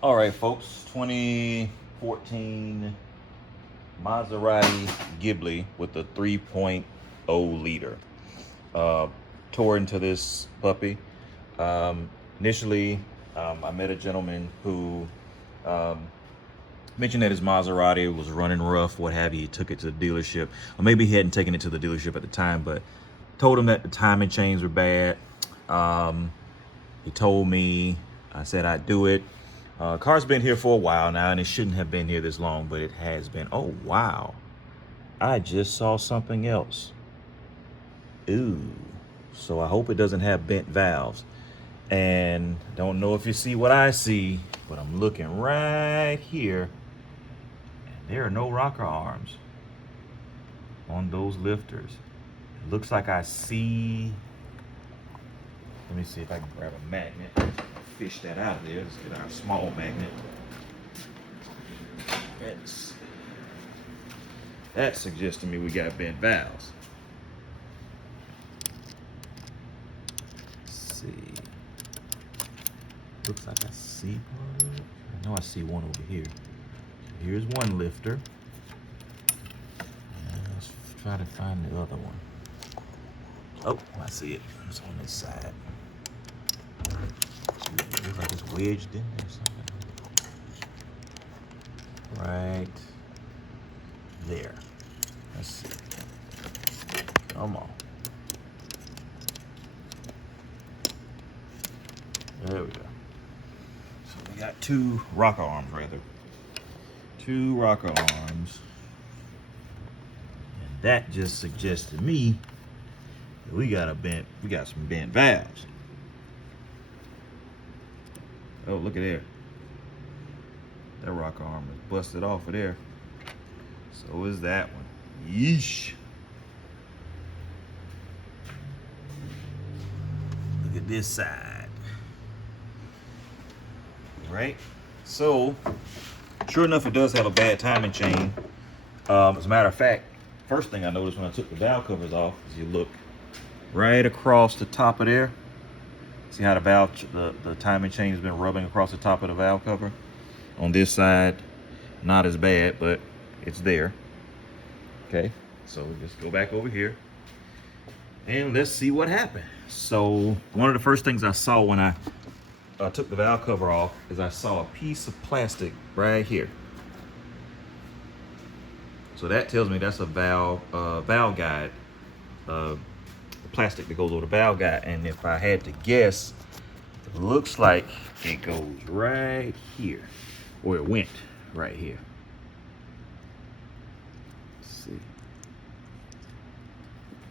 All right, folks. 2014 Maserati Ghibli with a 3.0 liter. Uh, Tore into this puppy. Initially, I met a gentleman who mentioned that his Maserati was running rough, what have you. He took it to the dealership, or maybe he hadn't taken it to the dealership at the time, but told him that the timing chains were bad. He told me, I said I'd do it. Car's been here for a while now, and it shouldn't have been here this long, but it has been. Oh, wow. I just saw something else. Ooh. So I hope it doesn't have bent valves. And don't know if you see what I see, but I'm looking right here, and there are no rocker arms on those lifters. It looks like I see. Let me see if I can grab a magnet. Fish that out of there. Let's get our small magnet. That suggests to me we got bent valves. Let's see. Looks like I see part of it. I know I see one over here. Here's one lifter. Let's try to find the other one. Oh, I see it. It's on this side. It looks like it's wedged in there something. Right there. Let's see. Come on. There we go. So we got two rocker arms, rather. Two rocker arms. And that just suggests to me that we got some bent valves. Oh, look at there. That rocker arm is busted off of there. So is that one. Yeesh. Look at this side. Right? So, sure enough, it does have a bad timing chain. As a matter of fact, first thing I noticed when I took the valve covers off is you look right across the top of there. See how the timing chain has been rubbing across the top of the valve cover? On this side, not as bad, but it's there. Okay, so just go back over here and let's see what happened. So one of the first things I saw when I took the valve cover off is I saw a piece of plastic right here. So that tells me that's a valve guide, the plastic that goes over the valve guide. And if I had to guess, it looks like it goes right here, or it went right here. Let's see.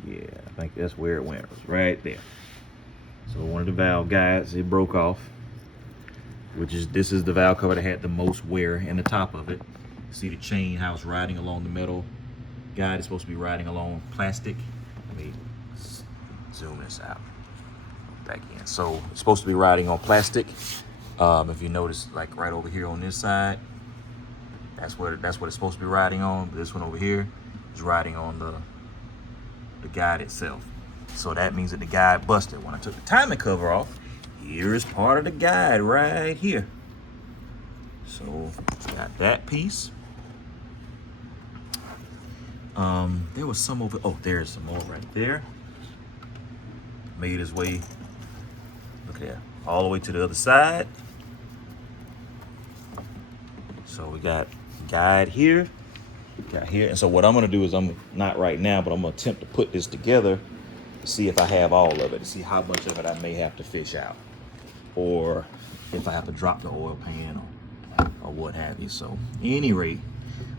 Yeah, I think that's where it went. It was right there. So one of the valve guides, it broke off, this is the valve cover that had the most wear in the top of it. See the chain, how it's riding along the metal guide. It's supposed to be riding along plastic. Let me zoom this out back in. So it's supposed to be riding on plastic. If you notice, like right over here on this side, that's what it's supposed to be riding on. This one over here is riding on the guide itself. So that means that the guide busted. When I took the timing cover off, here is part of the guide right here. So got that piece. There was some over. Oh, there's some more right there. Made his way. Look there, all the way to the other side. So we got guide here. Got here. And so what I'm gonna do is not right now, but I'm gonna attempt to put this together to see if I have all of it, to see how much of it I may have to fish out, or if I have to drop the oil pan or what have you. So at any rate,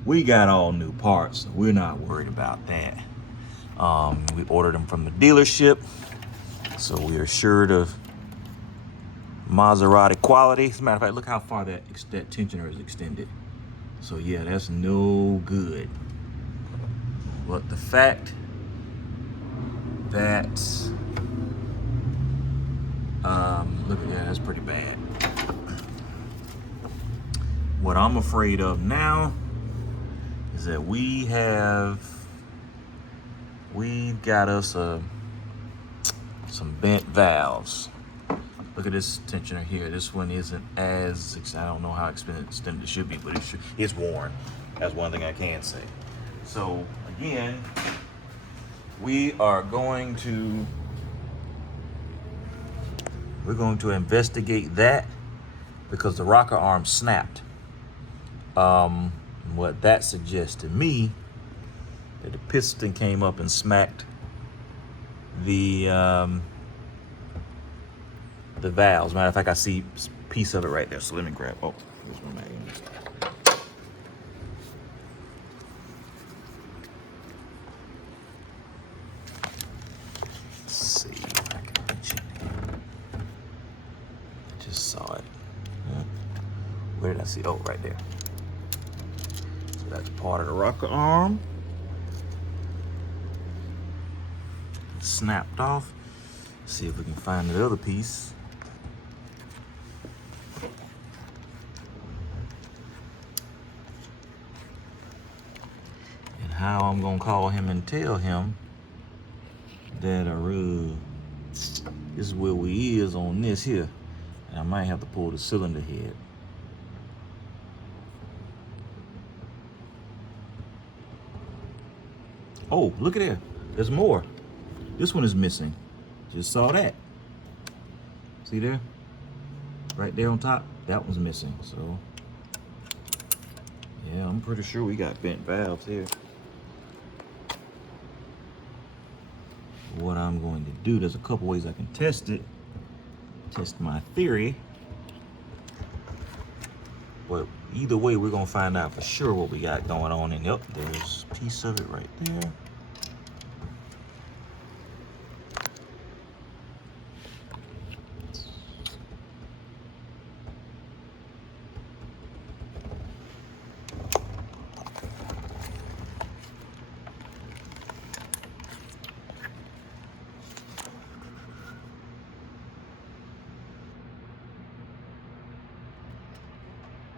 we got all new parts, so we're not worried about that. We ordered them from the dealership, so we are assured of Maserati quality. As a matter of fact, look how far that tensioner is extended. So yeah, that's no good. But the fact that look at that, that's pretty bad. What I'm afraid of now is that we've got us some bent valves. Look at this tensioner here. This one isn't as, I don't know how extended it should be, but it's worn. That's one thing I can say. So again, we're going to investigate that because the rocker arm snapped. What that suggests to me that the piston came up and smacked the valves. Matter of fact, I see a piece of it right there. So let me grab. Oh, here's my magnets. Let's see if I can reach it. I just saw it. Where did I see? Oh, right there. So that's part of the rocker arm. Snapped off. See if we can find the other piece. And how I'm gonna call him and tell him that this is where we is on this here. And I might have to pull the cylinder head. Oh, look at there. There's more. This one is missing. Just saw that. See there? Right there on top. That one's missing. So, yeah, I'm pretty sure we got bent valves here. What I'm going to do, there's a couple ways I can test it. Test my theory. But either way, we're going to find out for sure what we got going on. And yep, there's a piece of it right there.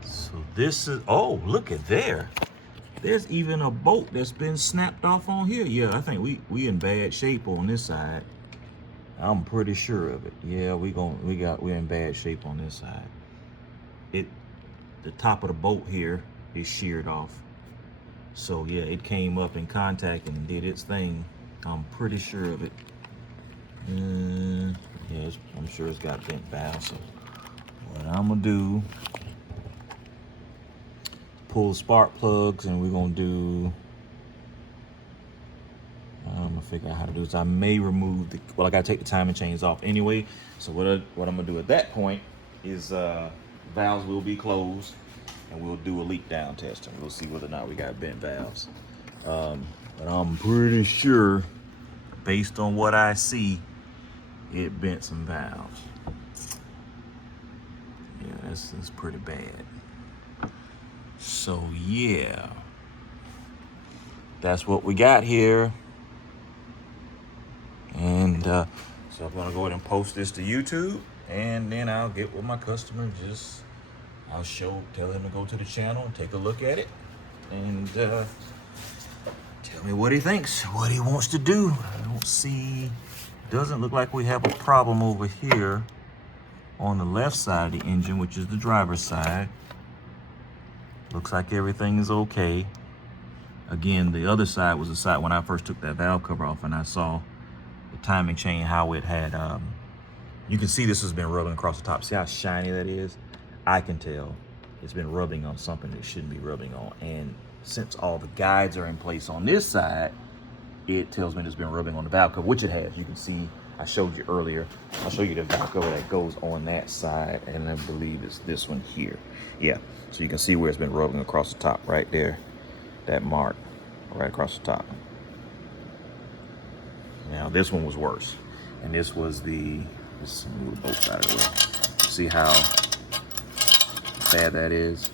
So this is, oh, look at there. There's even a bolt that's been snapped off on here. Yeah, I think we in bad shape on this side. I'm pretty sure of it. Yeah, we're in bad shape on this side. The top of the bolt here is sheared off. So yeah, it came up in contact and did its thing. I'm pretty sure of it. Yeah, I'm sure it's got bent valves. So what I'm gonna do, pull the spark plugs, and we're gonna do, I'm gonna figure out how to do this. I may remove well, I gotta take the timing chains off anyway. So what I'm gonna do at that point is valves will be closed and we'll do a leak down test and we'll see whether or not we got bent valves. But I'm pretty sure, based on what I see, it bent some valves. Yeah, that's pretty bad. So yeah, that's what we got here. And so I'm gonna go ahead and post this to YouTube, and then I'll get with my customer. I'll tell him to go to the channel and take a look at it, and tell me what he thinks, what he wants to do. I don't see, doesn't look like we have a problem over here on the left side of the engine, which is the driver's side. Looks like everything is okay. Again, the other side was the side when I first took that valve cover off and I saw the timing chain, how it had, you can see this has been rubbing across the top. See how shiny that is? I can tell it's been rubbing on something that shouldn't be rubbing on. And since all the guides are in place on this side, it tells me it's been rubbing on the valve cover, which it has. You can see, I showed you earlier. I'll show you the valve cover that goes on that side, and I believe it's this one here. Yeah, so you can see where it's been rubbing across the top right there, that mark right across the top. Now this one was worse, and this was let's move both out of the way. See how bad that is?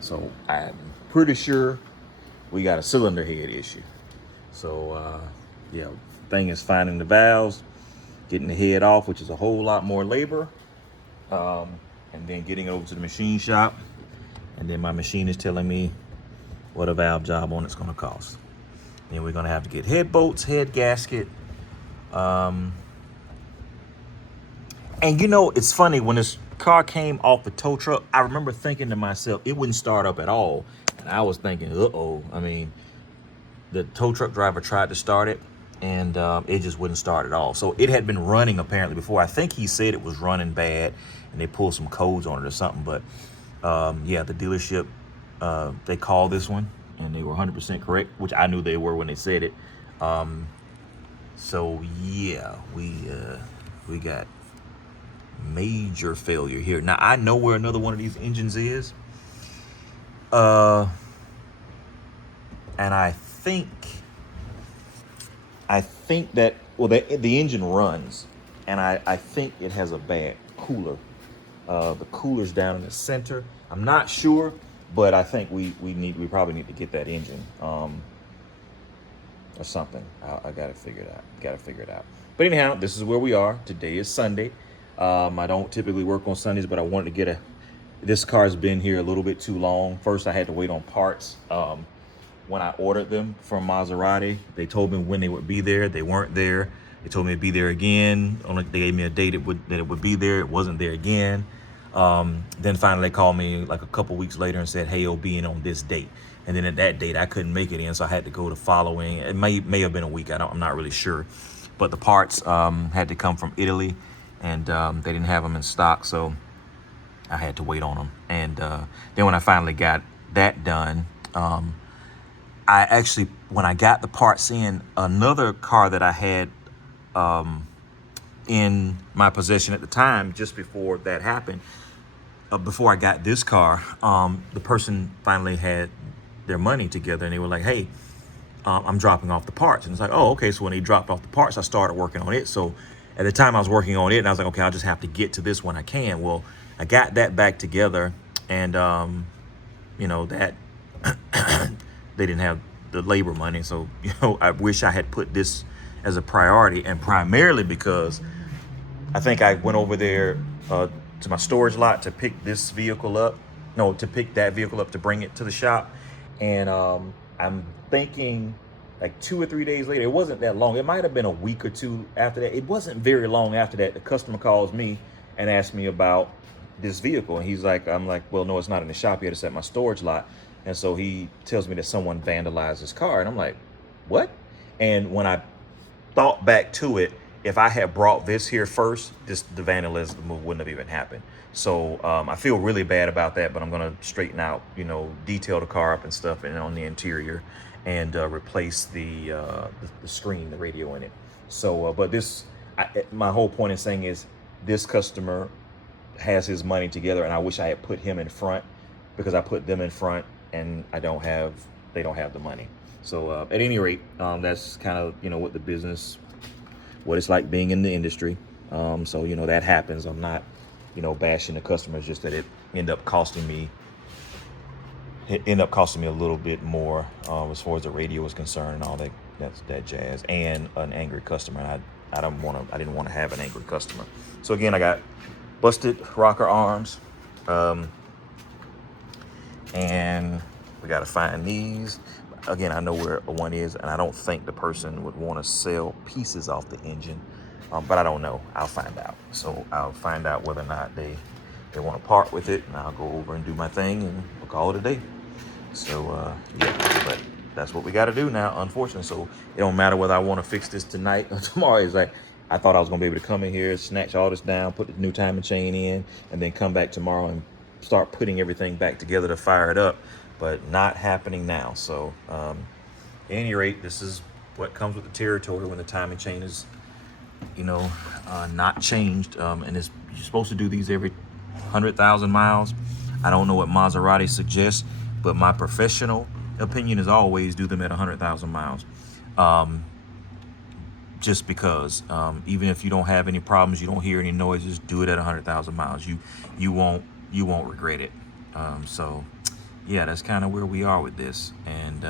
So I'm pretty sure we got a cylinder head issue. So yeah, thing is finding the valves, getting the head off, which is a whole lot more labor, and then getting it over to the machine shop, and then my machine is telling me what a valve job on it's going to cost. Then we're going to have to get head bolts, head gasket, And you know, it's funny, when this car came off the tow truck, I remember thinking to myself, it wouldn't start up at all. And I was thinking, uh-oh. I mean, the tow truck driver tried to start it, and it just wouldn't start at all. So it had been running apparently before. I think he said it was running bad, and they pulled some codes on it or something. But yeah, the dealership, they called this one, and they were 100% correct, which I knew they were when they said it. So yeah, we got major failure here. Now I know where another one of these engines is, and I think that, well, the engine runs, and I think it has a bad cooler. The cooler's down in the center. I'm not sure, but I think we probably need to get that engine or something. I gotta figure it out. But anyhow, this is where we are. Today is Sunday. I don't typically work on Sundays, but I wanted to get this car's been here a little bit too long. First, I had to wait on parts. When I ordered them from Maserati, they told me when they would be there. They weren't there. They told me it'd be there again. They gave me a date that it would be there. It wasn't there again. Then finally they called me like a couple weeks later and said, hey, it'll be in on this date. And then at that date, I couldn't make it in, so I had to go the following. It may have been a week. I'm not really sure. But the parts had to come from Italy, and they didn't have them in stock, so I had to wait on them. And then when I finally got that done, I actually, when I got the parts in, another car that I had in my possession at the time, just before that happened, before I got this car, the person finally had their money together, and they were like, hey, I'm dropping off the parts. And it's like, oh, okay. So when they dropped off the parts, I started working on it. So at the time I was working on it, and I was like, okay, I'll just have to get to this when I can. Well, I got that back together, and you know, that they didn't have the labor money. So, you know, I wish I had put this as a priority, and primarily because I think I went over there to my storage lot to pick this vehicle up. No, to pick that vehicle up to bring it to the shop. And I'm thinking like 2 or 3 days later, it wasn't that long. It might have been a week or two after that. It wasn't very long after that. The customer calls me and asks me about this vehicle. And I'm like, well, no, it's not in the shop yet. It's at my storage lot. And so he tells me that someone vandalized his car. And I'm like, what? And when I thought back to it, if I had brought this here first, the vandalism wouldn't have even happened. So I feel really bad about that, but I'm gonna straighten out, you know, detail the car up and stuff, and on the interior, and replace the screen, the radio in it. So, but my whole point in saying is, this customer has his money together, and I wish I had put him in front, because I put them in front, and they don't have the money. So at any rate, that's kind of, you know, what it's like being in the industry. So, you know, that happens. I'm not, you know, bashing the customers, just that it ended up costing me a little bit more as far as the radio is concerned, and all that jazz, and an angry customer. And I didn't want to have an angry customer. So again, I got busted rocker arms, and we got to find these. Again, I know where one is, and I don't think the person would want to sell pieces off the engine, but I don't know. I'll find out. So I'll find out whether or not they want to part with it, and I'll go over and do my thing, and we'll call it a day. So yeah, but that's what we got to do now, unfortunately. So it don't matter whether I want to fix this tonight or tomorrow. It's like, I thought I was gonna be able to come in here, snatch all this down, put the new timing chain in, and then come back tomorrow and start putting everything back together to fire it up. But not happening now. So at any rate, this is what comes with the territory when the timing chain is, you know, not changed. And you're supposed to do these every 100,000 miles. I don't know what Maserati suggests, but my professional opinion is always do them at 100,000 miles. Just because even if you don't have any problems, you don't hear any noises, do it at 100,000 miles. You won't regret it. So yeah, that's kind of where we are with this. And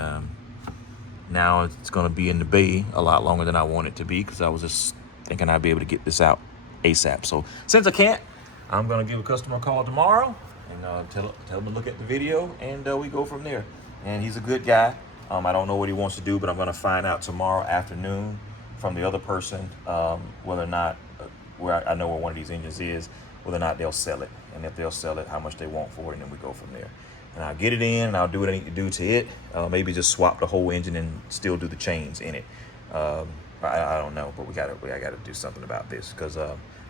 now it's going to be in the bay a lot longer than I want it to be, because I was just thinking I'd be able to get this out ASAP. So since I can't, I'm going to give a customer a call tomorrow and tell him to look at the video, and we go from there. And he's a good guy. I don't know what he wants to do, but I'm going to find out tomorrow afternoon from the other person whether or not where I know where one of these engines is, whether or not they'll sell it, and if they'll sell it, how much they want for it, and then we go from there. And I'll get it in, and I'll do what I need to do to it. Maybe just swap the whole engine and still do the chains in it. I don't know, but I gotta do something about this, because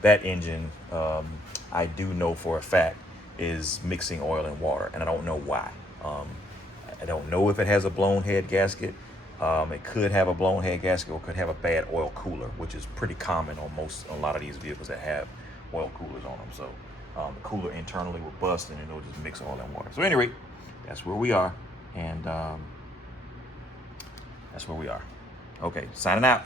that engine, I do know for a fact, is mixing oil and water, and I don't know why. I don't know if it has a blown head gasket. It could have a blown head gasket, or could have a bad oil cooler, which is pretty common on a lot of these vehicles that have oil coolers on them. So the cooler internally will bust, and it'll just mix oil and water. So anyway, that's where we are, and that's where we are. Okay, signing out.